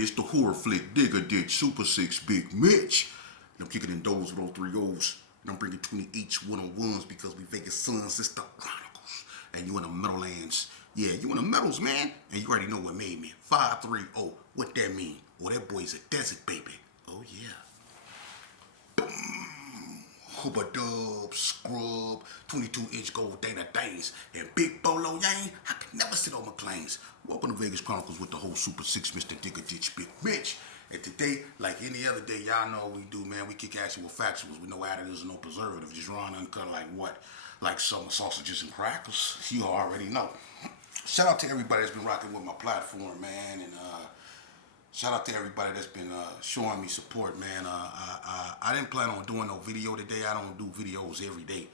it's the horror flick Digger Ditch Super 6 Big Mitch. And I'm kicking in those with all three O's. And I'm bringing 28 one-on-ones because we Vegas Suns. It's the Chronicles. And you in the Meadowlands. Yeah, you in the Meadows, man. And you already know what made me. 530. What that mean? Oh, that boy's a desert baby. Oh, yeah. Hooba Dub, Scrub, 22-inch gold Dana Danes, and Big Bolo Yang. I can never sit on McLean's. Welcome to Vegas Chronicles with the whole Super 6, Mr. Digger Ditch Big Mitch. And today, like any other day, y'all know what we do, man. We kick actual factuals with no additives and no preservatives. Just raw and uncut like what? Like some sausages and crackers. You already know. Shout out to everybody that's been rocking with my platform, man. And shout out to everybody that's been showing me support, man. I didn't plan on doing no video today. I don't do videos every day.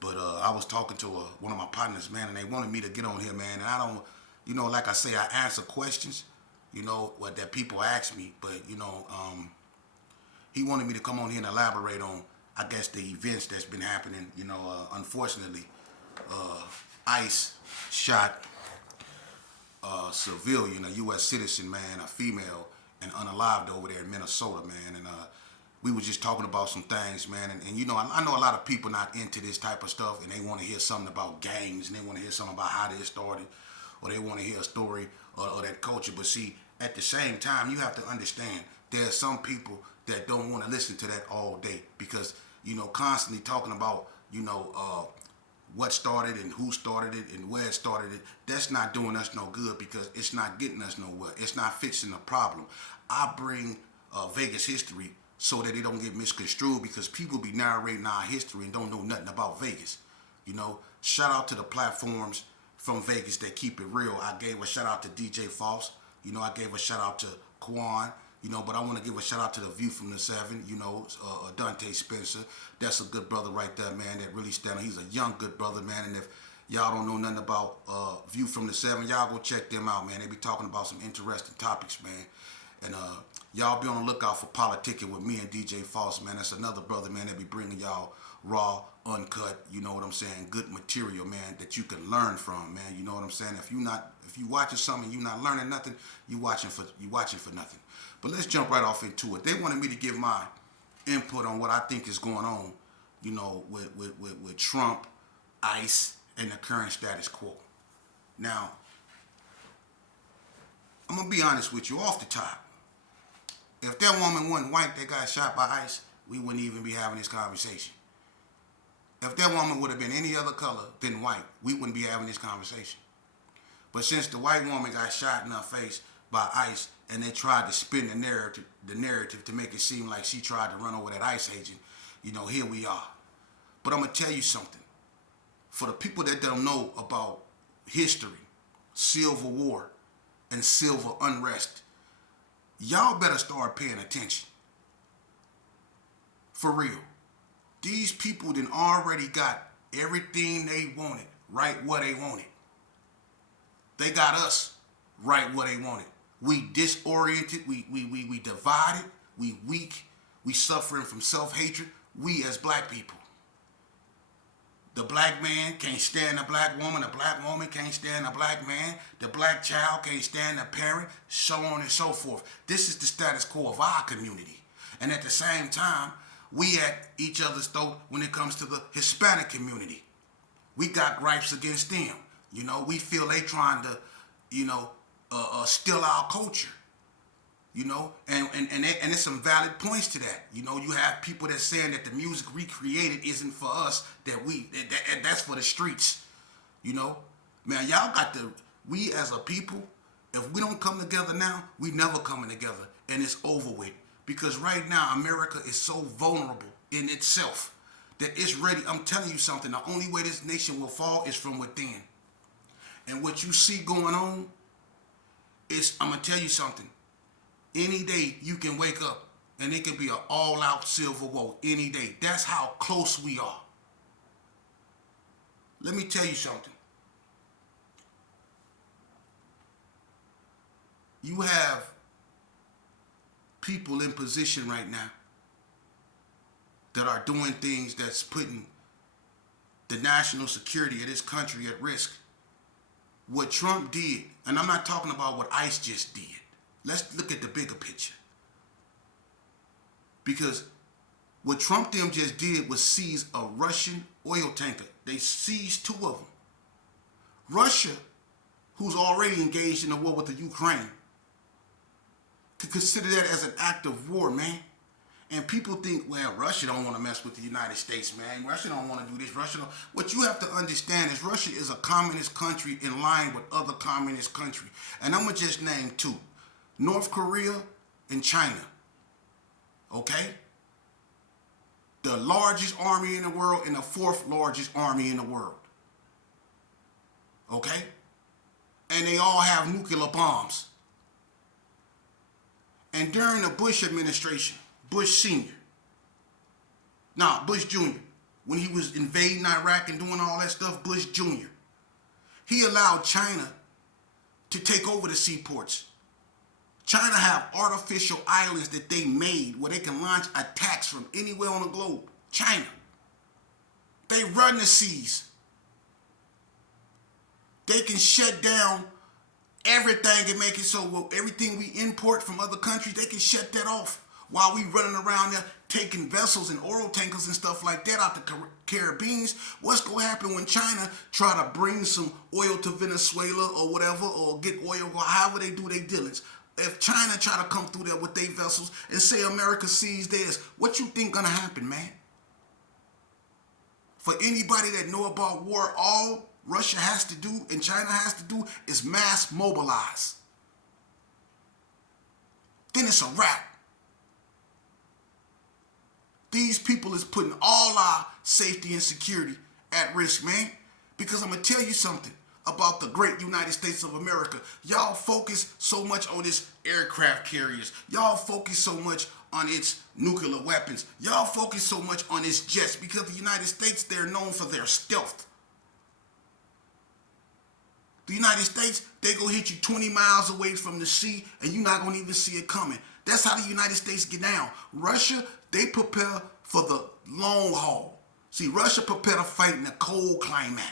But I was talking to one of my partners, man, and they wanted me to get on here, man. And I don't, you know, like I say, I answer questions, you know, what that people ask me. But, you know, he wanted me to come on here and elaborate on, I guess, the events that's been happening. You know, unfortunately, ICE shot civilian, a U.S. citizen, man, a female, and unalived over there in Minnesota, man. And we were just talking about some things, man. And you know, I know a lot of people not into this type of stuff, and they want to hear something about gangs, and they want to hear something about how they started, or they want to hear a story or that culture. But see, at the same time, you have to understand there are some people that don't want to listen to that all day because, you know, constantly talking about, you know, what started and who started it and where it started it, that's not doing us no good because it's not getting us nowhere. It's not fixing the problem. I bring Vegas history so that it don't get misconstrued because people be narrating our history and don't know nothing about Vegas. You know, shout out to the platforms from Vegas that keep it real. I gave a shout out to DJ Foss. You know, I gave a shout out to Quan. You know, but I want to give a shout out to the View from the Seven, you know, Dante Spencer. That's a good brother right there, man, that really stand. He's a young, good brother, man. And if y'all don't know nothing about View from the Seven, y'all go check them out, man. They be talking about some interesting topics, man. And y'all be on the lookout for Politicking with me and DJ Foss, man. That's another brother, man, that be bringing y'all raw, uncut, you know what I'm saying, good material, man, that you can learn from, man. You know what I'm saying? If you watching something, you not learning nothing, you watching for nothing. But let's jump right off into it. They wanted me to give my input on what I think is going on, you know, with Trump, ICE, and the current status quo. Now, I'm going to be honest with you off the top. If that woman wasn't white that got shot by ICE, we wouldn't even be having this conversation. If that woman would have been any other color than white, we wouldn't be having this conversation. But since the white woman got shot in her face by ICE, and they tried to spin the narrative to make it seem like she tried to run over that ICE agent, you know, here we are. But I'm going to tell you something. For the people that don't know about history, Civil War, and civil unrest, y'all better start paying attention. For real. These people done already got everything they wanted right where they wanted. They got us right where they wanted. We disoriented, we divided, we weak, we suffering from self-hatred, we as black people. The black man can't stand a black woman woman can't stand a black man, the black child can't stand a parent, so on and so forth. This is the status quo of our community. And at the same time, we at each other's throat when it comes to the Hispanic community. We got gripes against them. You know, we feel they trying to, you know, steal our culture, you know, and there's some valid points to that. You know, you have people that saying that the music we created isn't for us, that's for the streets, you know. Man, y'all got we as a people, if we don't come together now, we never coming together, and it's over with. Because right now, America is so vulnerable in itself that it's ready. I'm telling you something, the only way this nation will fall is from within. And what you see going on, I'm going to tell you something. Any day you can wake up and it can be an all-out civil war any day. That's how close we are. Let me tell you something. You have people in position right now that are doing things that's putting the national security of this country at risk. What Trump did, and I'm not talking about what ICE just did. Let's look at the bigger picture. Because what Trump them just did was seize a Russian oil tanker. They seized two of them. Russia, who's already engaged in a war with the Ukraine, could consider that as an act of war, man. And people think, well, Russia don't want to mess with the United States, man. Russia don't want to do this. Russia don't. What you have to understand is Russia is a communist country in line with other communist countries. And I'm going to just name two. North Korea and China. Okay? The largest army in the world and the fourth largest army in the world. Okay? And they all have nuclear bombs. And during the Bush administration, Bush Sr., now Bush Jr., when he was invading Iraq and doing all that stuff, Bush Jr., he allowed China to take over the seaports. China have artificial islands that they made where they can launch attacks from anywhere on the globe. China. They run the seas. They can shut down everything and make it so everything we import from other countries, they can shut that off while we running around there taking vessels and oil tankers and stuff like that out the Caribbean. What's going to happen when China try to bring some oil to Venezuela or whatever, or get oil, or however they do their dealings? If China try to come through there with their vessels and say America sees theirs, what you think gonna happen, man? For anybody that know about war, all Russia has to do and China has to do is mass mobilize. Then it's a wrap. These people is putting all our safety and security at risk, man. Because I'm gonna tell you something about the great United States of America. Y'all focus so much on its aircraft carriers. Y'all focus so much on its nuclear weapons. Y'all focus so much on its jets because the United States, they're known for their stealth. The United States, they go hit you 20 miles away from the sea and you're not gonna even see it coming. That's how the United States get down. Russia, they prepare for the long haul. See, Russia prepare to fight in a cold climate.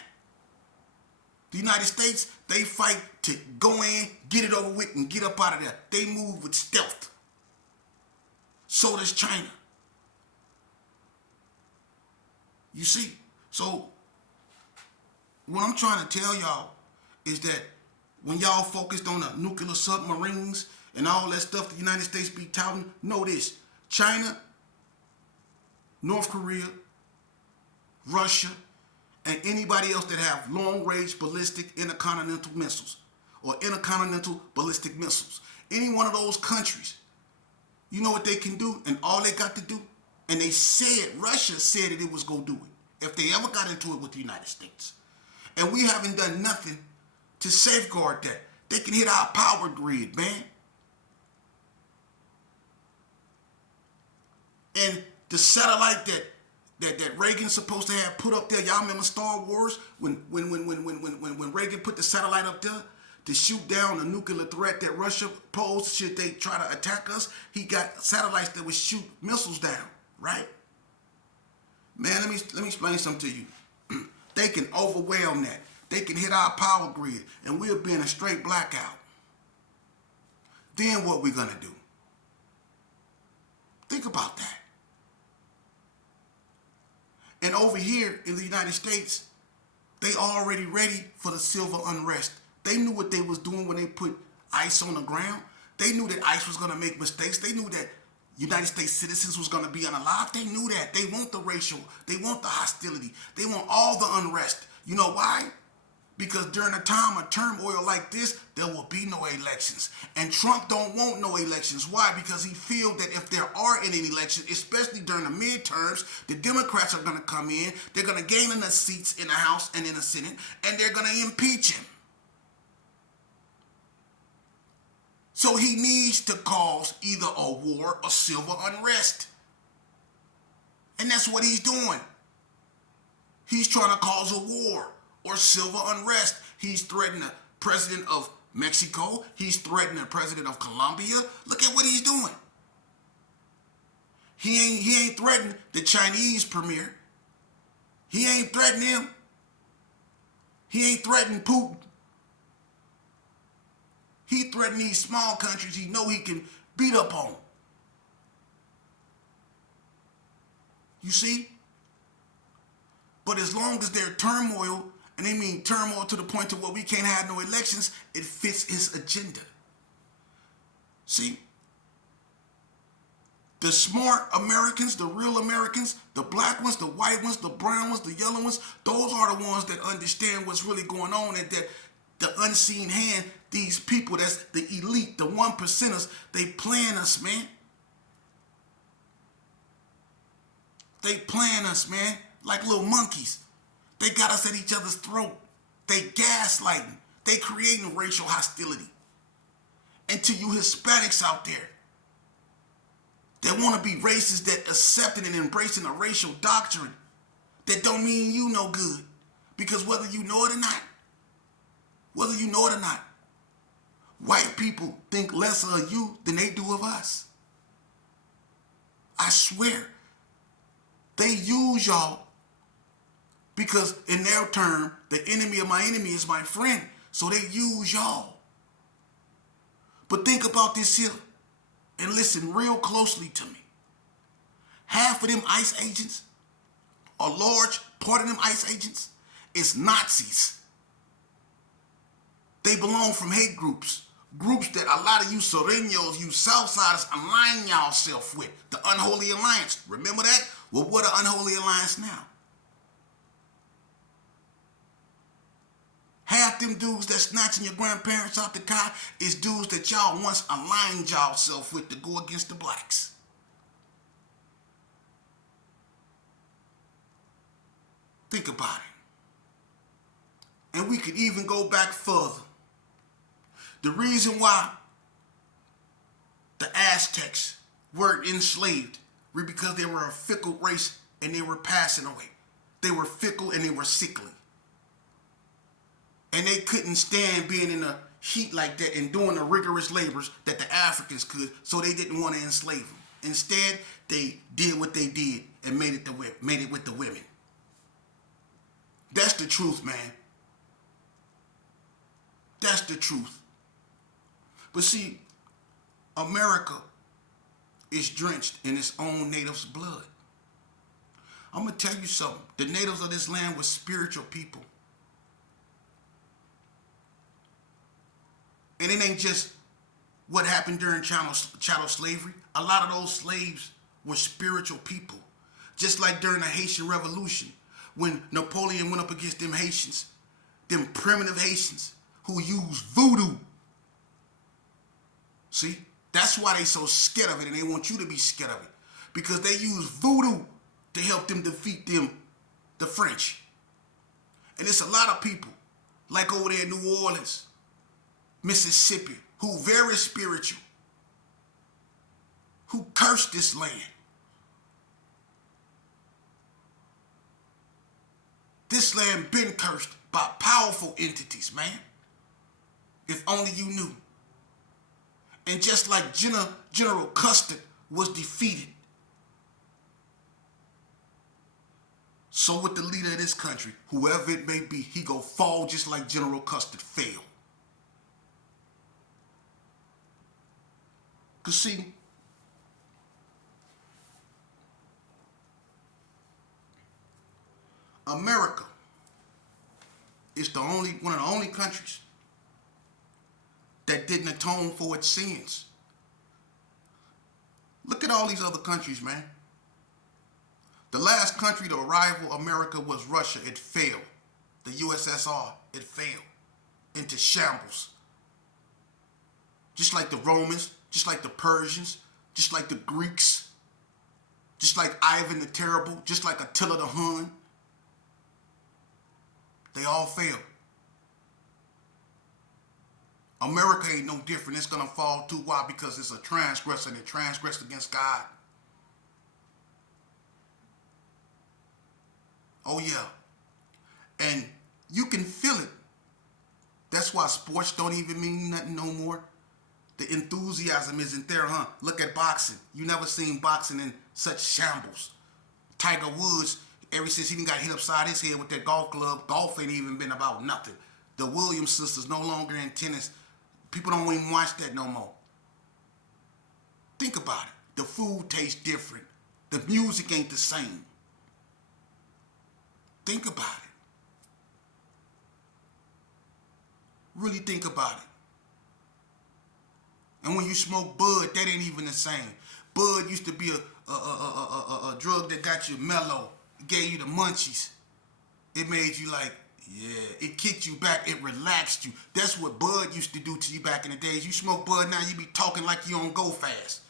The United States, they fight to go in, get it over with, and get up out of there. They move with stealth. So does China. You see? So, what I'm trying to tell y'all is that when y'all focused on the nuclear submarines and all that stuff the United States be touting, know this. China, North Korea, Russia, and anybody else that have long-range ballistic intercontinental missiles or intercontinental ballistic missiles. Any one of those countries, you know what they can do and all they got to do? And they said, Russia said that it was going to do it if they ever got into it with the United States. And we haven't done nothing to safeguard that. They can hit our power grid, man. And the satellite that Reagan's supposed to have put up there, y'all remember Star Wars when Reagan put the satellite up there to shoot down the nuclear threat that Russia posed should they try to attack us? He got satellites that would shoot missiles down, right? Man, let me explain something to you. They can overwhelm that. They can hit our power grid and we'll be in a straight blackout. Then what we gonna do? Think about that. And over here in the United States, they already ready for the civil unrest. They knew what they was doing when they put ICE on the ground. They knew that ICE was going to make mistakes. They knew that United States citizens was going to be unalive. They knew that. They want the racial. They want the hostility. They want all the unrest. You know why? Because during a time of turmoil like this, there will be no elections. And Trump don't want no elections. Why? Because he feels that if there are any elections, especially during the midterms, the Democrats are going to come in, they're going to gain enough seats in the House and in the Senate, and they're going to impeach him. So he needs to cause either a war or civil unrest. And that's what he's doing. He's trying to cause a war or civil unrest. He's threatening the president of Mexico. He's threatening the president of Colombia. Look at what he's doing. He ain't threatening the Chinese premier. He ain't threatening him. He ain't threatening Putin. He threatened these small countries he know he can beat up on. You see? But as long as there's turmoil, and they mean turmoil to the point to where we can't have no elections, it fits his agenda. See? The smart Americans, the real Americans, the black ones, the white ones, the brown ones, the yellow ones, those are the ones that understand what's really going on, and that the unseen hand, these people, that's the elite, the 1%ers, they playing us, man. They playing us, man, like little monkeys. They got us at each other's throat. They gaslighting. They creating racial hostility. And to you Hispanics out there that want to be racist, that accepting and embracing a racial doctrine, that don't mean you no good. Because whether you know it or not, white people think lesser of you than they do of us. I swear. They use y'all because in their term, the enemy of my enemy is my friend. So they use y'all. But think about this here and listen real closely to me. Half of them ICE agents, a large part of them ICE agents, is Nazis. They belong from hate groups. Groups that a lot of you Sureños, you Southsiders align yourself with. The Unholy Alliance. Remember that? Well, what an Unholy Alliance now? Half them dudes that snatching your grandparents out the car is dudes that y'all once aligned y'allself with to go against the blacks. Think about it. And we could even go back further. The reason why the Aztecs were enslaved was because they were a fickle race and they were passing away. They were fickle and they were sickly. And they couldn't stand being in the heat like that and doing the rigorous labors that the Africans could, so they didn't want to enslave them. Instead, they did what they did and made it with the women. That's the truth, man. That's the truth. But see, America is drenched in its own natives' blood. I'm going to tell you something. The natives of this land were spiritual people. And it ain't just what happened during chattel slavery. A lot of those slaves were spiritual people. Just like during the Haitian Revolution, when Napoleon went up against them Haitians, them primitive Haitians who used voodoo. See, that's why they so scared of it, and they want you to be scared of it. Because they use voodoo to help them defeat the French. And it's a lot of people, like over there in New Orleans, Mississippi, who very spiritual, who cursed this land. This land been cursed by powerful entities, man. If only you knew. And just like General Custer was defeated, so with the leader of this country, whoever it may be, he go fall just like General Custer fell. Cause see, America is one of the only countries that didn't atone for its sins. Look at all these other countries, man. The last country to rival America was Russia. It failed. The USSR, it failed into shambles. Just like the Romans, just like the Persians, just like the Greeks, just like Ivan the Terrible, just like Attila the Hun. They all failed. America ain't no different. It's gonna fall too. Why? Because it's a transgressor and it transgressed against God. Oh yeah. And you can feel it. That's why sports don't even mean nothing no more. The enthusiasm isn't there, huh? Look at boxing. You never seen boxing in such shambles. Tiger Woods, ever since he got hit upside his head with that golf club, golf ain't even been about nothing. The Williams sisters no longer in tennis. People don't even watch that no more. Think about it. The food tastes different. The music ain't the same. Think about it. Really think about it. And when you smoke bud, that ain't even the same. Bud used to be a drug that got you mellow. It gave you the munchies. It made you like, yeah, it kicked you back. It relaxed you. That's what bud used to do to you back in the days. You smoke bud now, you be talking like you on go fast.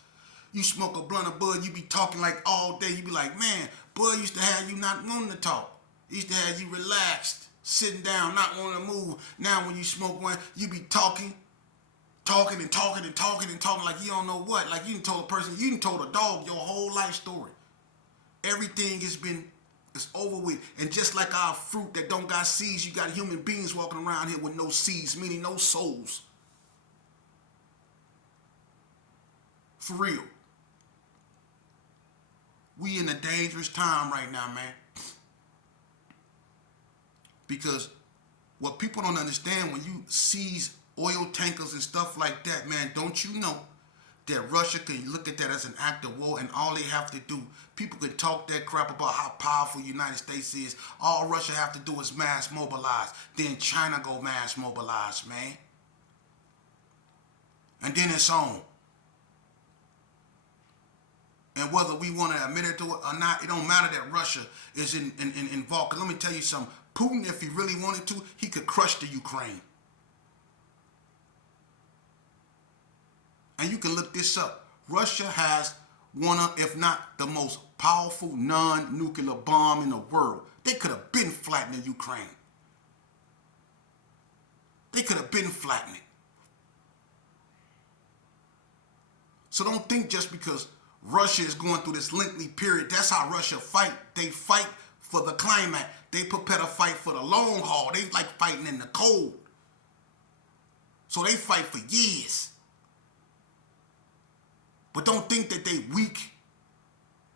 You smoke a blunt of bud, you be talking like all day. You be like, man, bud used to have you not wanting to talk. It used to have you relaxed, sitting down, not wanting to move. Now when you smoke one, you be talking and talking like you don't know what. Like you done told a person, you done told a dog your whole life story. Everything it's over with. And just like our fruit that don't got seeds, you got human beings walking around here with no seeds, meaning no souls. For real. We in a dangerous time right now, man. Because what people don't understand, when you seize oil tankers and stuff like that, man, don't you know that Russia can look at that as an act of war, and all they have to do, people can talk that crap about how powerful the United States is. All Russia have to do is mass mobilize. Then China go mass mobilize, man. And then it's on. And whether we want to admit it to it or not, it don't matter that Russia is involved. Because let me tell you something. Putin, if he really wanted to, he could crush the Ukraine. And you can look this up. Russia has one of, if not the most powerful non-nuclear bomb in the world. They could have been flattening Ukraine. They could have been flattening it. So don't think just because Russia is going through this lengthy period, that's how Russia fight. They fight for the climate. They prepare to fight for the long haul. They like fighting in the cold. So they fight for years. But don't think that they weak.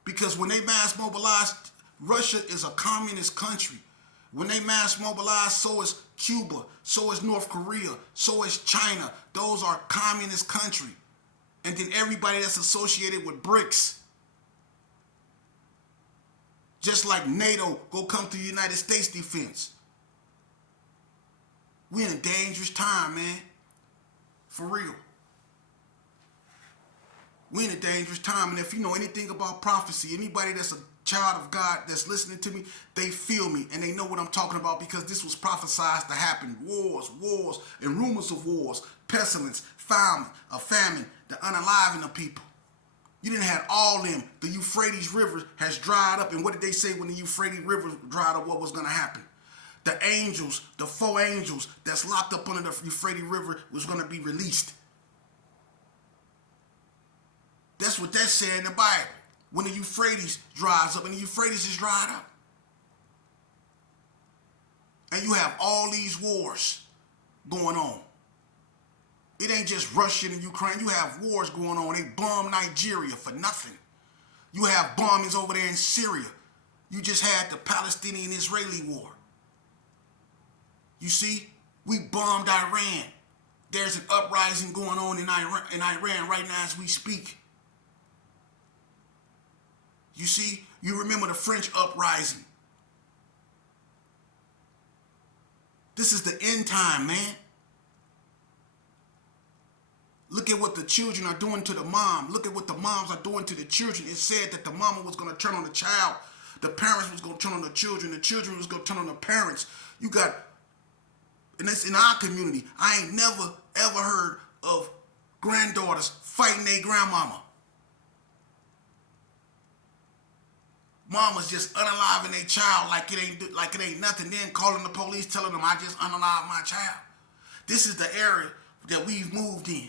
Because when they mass mobilize, Russia is a communist country. When they mass mobilize, so is Cuba, so is North Korea, so is China. Those are communist countries. And then everybody that's associated with BRICS. Just like NATO go come to the United States defense. We in a dangerous time, man. For real. We in a dangerous time. And if you know anything about prophecy, anybody that's a child of God that's listening to me, they feel me and they know what I'm talking about, because this was prophesied to happen. Wars, and rumors of wars, pestilence, famine, the unaliving of people. You didn't have all them. The Euphrates River has dried up. And what did they say when the Euphrates River dried up? What was going to happen? The angels, the 4 angels that's locked up under the Euphrates River was going to be released. That's what that said in the Bible. When the Euphrates dries up, and the Euphrates is dried up. And you have all these wars going on. It ain't just Russia and Ukraine. You have wars going on. They bomb Nigeria for nothing. You have bombings over there in Syria. You just had the Palestinian-Israeli war. You see, we bombed Iran. There's an uprising going on in Iran right now as we speak. You see, you remember the French uprising. This is the end time, man. Look at what the children are doing to the mom. Look at what the moms are doing to the children. It said that the mama was going to turn on the child. The parents was going to turn on the children. The children was going to turn on the parents. You got, and it's in our community, I ain't never, ever heard of granddaughters fighting their grandmama. Mama's just unaliving their child like it ain't nothing. Then calling the police, telling them I just unalived my child. This is the area that we've moved in.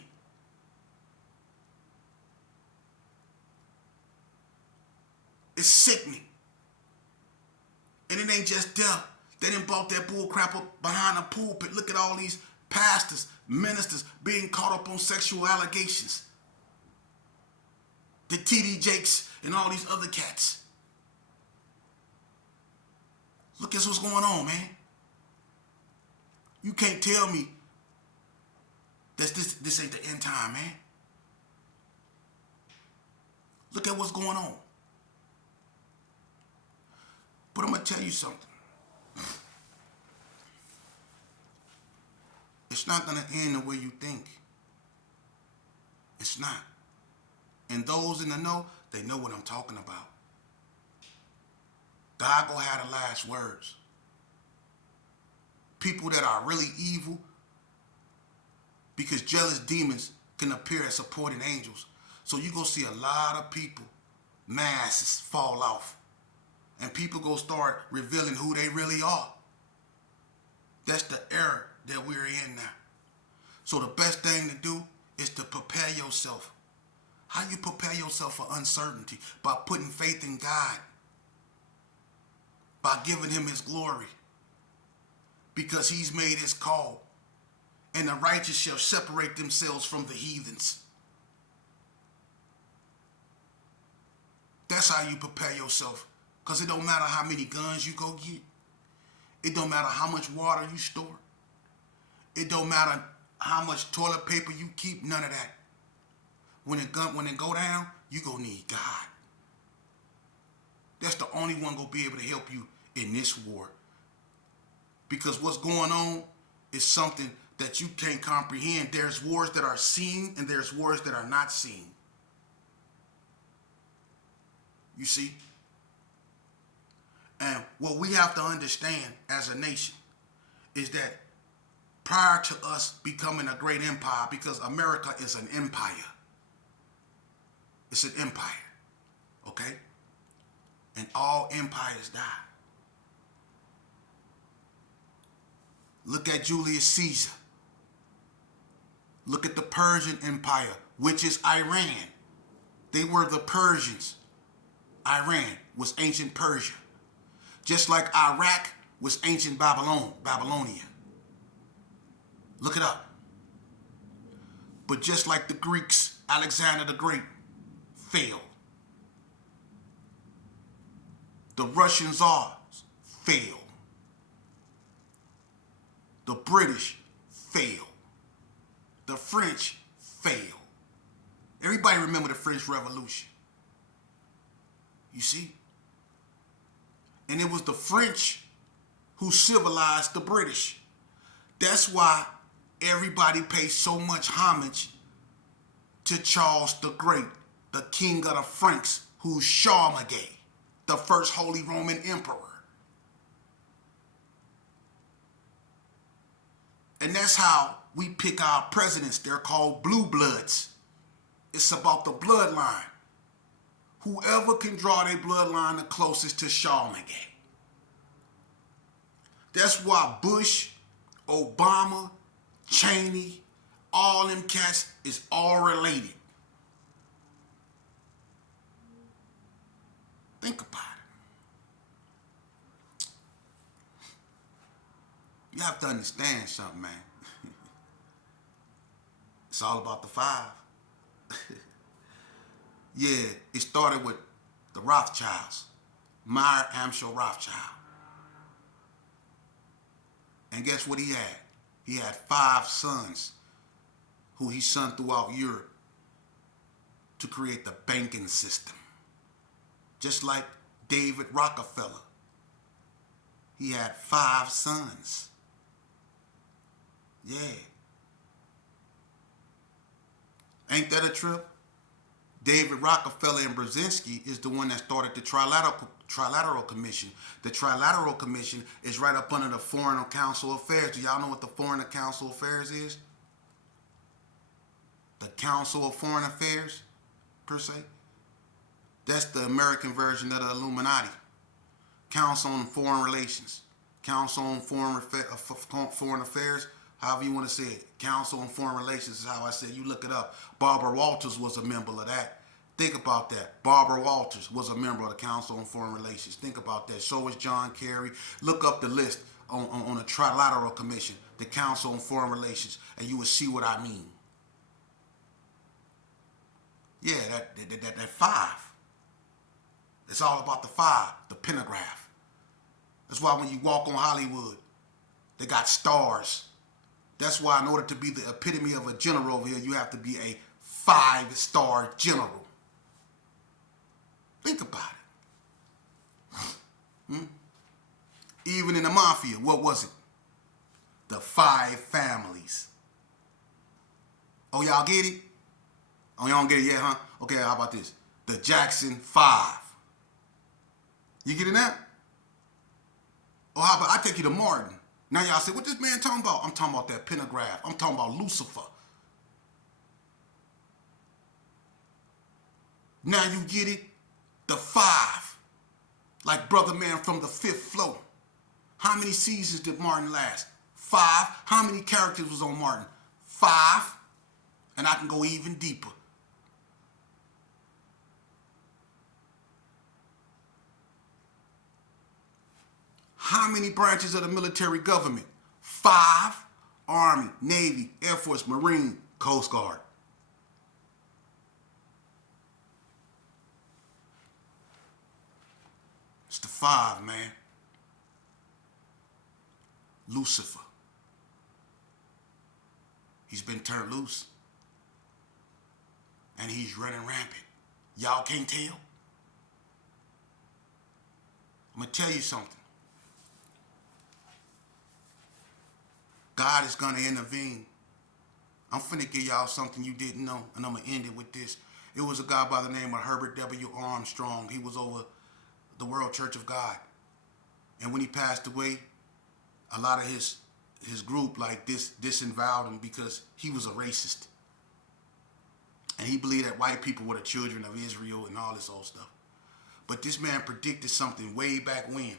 It's sickening. And it ain't just death. They done bought that bull crap up behind the pulpit. Look at all these pastors, ministers being caught up on sexual allegations. The T.D. Jakes and all these other cats. Look at what's going on, man. You can't tell me This ain't the end time, man. Look at what's going on. But I'm gonna tell you something. It's not gonna end the way you think. It's not. And those in the know, they know what I'm talking about. God gonna have the last words. People that are really evil, because jealous demons can appear as supporting angels. So you gonna see a lot of people, masks fall off. And people gonna start revealing who they really are. That's the era that we're in now. So the best thing to do is to prepare yourself. How you prepare yourself for uncertainty? By putting faith in God. By giving him his glory. Because he's made his call. And the righteous shall separate themselves from the heathens. That's how you prepare yourself. Because it don't matter how many guns you go get. It don't matter how much water you store. It don't matter how much toilet paper you keep. None of that. When it go down, you gonna need God. That's the only one gonna be able to help you in this war. Because what's going on is something that you can't comprehend. There's wars that are seen and there's wars that are not seen. You see? And what we have to understand as a nation is that prior to us becoming a great empire, because America is an empire. It's an empire. Okay? And all empires die. Look at Julius Caesar. Look at the Persian Empire, which is Iran. They were the Persians. Iran was ancient Persia. Just like Iraq was ancient Babylonia. Look it up. But just like the Greeks, Alexander the Great failed. The Russian Tsars failed. The British failed. The French failed. Everybody remember the French Revolution. You see? And it was the French who civilized the British. That's why everybody pays so much homage to Charles the Great, the king of the Franks, who's Charlemagne, the first Holy Roman Emperor. And that's how we pick our presidents. They're called blue bloods. It's about the bloodline. Whoever can draw their bloodline the closest to Charlemagne. That's why Bush, Obama, Cheney, all them cats is all related. Think about it. You have to understand something, man. It's all about the five. Yeah, it started with the Rothschilds. Meyer Amschel Rothschild. And guess what he had? He had 5 sons who he sent throughout Europe to create the banking system. Just like David Rockefeller. He had 5 sons. Yeah. Ain't that a trip? David Rockefeller and Brzezinski is the one that started the Trilateral Commission. The Trilateral Commission is right up under the Foreign Council Affairs. Do y'all know what the Foreign Council Affairs is? The Council of Foreign Affairs, per se. That's the American version of the Illuminati. Council on Foreign Relations. Council on Foreign Affairs. However you want to say it. Council on Foreign Relations is how I said. You look it up. Barbara Walters was a member of that. Think about that. Barbara Walters was a member of the Council on Foreign Relations. Think about that. So was John Kerry. Look up the list on the Trilateral Commission, the Council on Foreign Relations, and you will see what I mean. Yeah, that 5. It's all about the 5, the pentagraph. That's why when you walk on Hollywood, they got stars. That's why in order to be the epitome of a general over here, you have to be a 5-star general. Think about it. Even in the mafia, what was it? The 5 families. Oh, y'all get it? Oh, y'all don't get it yet, huh? Okay, how about this? The Jackson 5. You get it now? Oh, how about I take you to Martin? Now y'all say, what this man talking about? I'm talking about that pentagraph. I'm talking about Lucifer. Now you get it? The 5. Like Brother Man from the 5th floor. How many seasons did Martin last? 5. How many characters was on Martin? 5. And I can go even deeper. How many branches of the military government? 5. Army, Navy, Air Force, Marine, Coast Guard. It's the 5, man. Lucifer. He's been turned loose. And he's running rampant. Y'all can't tell? I'm going to tell you something. God is going to intervene. I'm finna give y'all something you didn't know, and I'm going to end it with this. It was a guy by the name of Herbert W. Armstrong. He was over the World Church of God. And when he passed away, a lot of his group like disavowed him because he was a racist. And he believed that white people were the children of Israel and all this old stuff. But this man predicted something way back when.